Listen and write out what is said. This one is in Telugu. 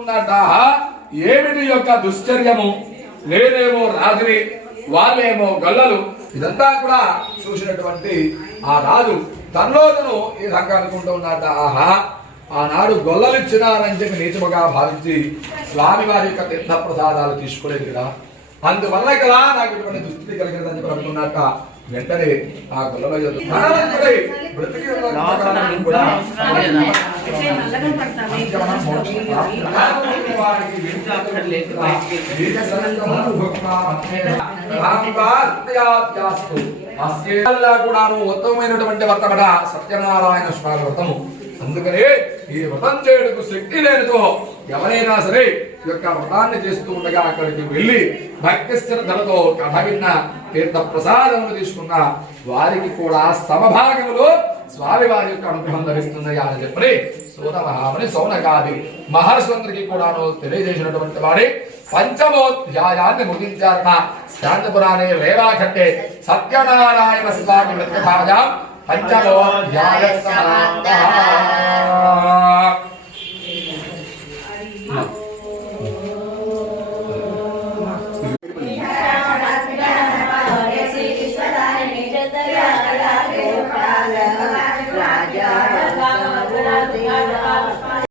ఉన్నట్ట ఏమిటి యొక్క దుశ్చర్యము, నేనేమో రాజుని, వాళ్ళేమో గొల్లలు. ఇదంతా కూడా చూసినటువంటి ఆ రాజు తనలో తను ఈ విధంగా అనుకుంటూ ఉన్నట్ట, ఆహా ఆనాడు గొల్లలిచ్చినారని చెప్పి నీచముగా భావించి స్వామివారి యొక్క తీర్థ ప్రసాదాలు తీసుకోలేదు కదా, అందువల్ల కదా నాకు ఇటువంటి దుస్థితి కలిగినదని చెప్పి అనుకున్నాక వెంటనే ఆ గొల్లల బ్రతికి కూడా ఉత్తమమైనటువంటి వ్రతమట సత్యనారాయణ స్వామి వ్రతము. అందుకనే ఈ వ్రతం చేయడానికి శక్తి లేనితో ఎవరైనా సరే ఈ యొక్క వ్రతాన్ని చేస్తూ ఉండగా అక్కడికి వెళ్ళి భక్తి శ్రద్ధలతో కథ విన్న తీర్థ ప్రసాదములు తీసుకున్న వారికి కూడా సమభాగములో స్వామి వారి యొక్క అనుగ్రహం లభిస్తుంది అని చెప్పి సూత మహాముని సౌనకాది మహర్షులందరికీ కూడాను తెలియజేసినటువంటి వాడి పంచమోధ్యాయాన్ని ముగించారట. శాంతపురాణే రేవాఖండే సత్యనారాయణ స్వామి వ్రతభాజ పంచమోధ్యాయ సమాప్తః.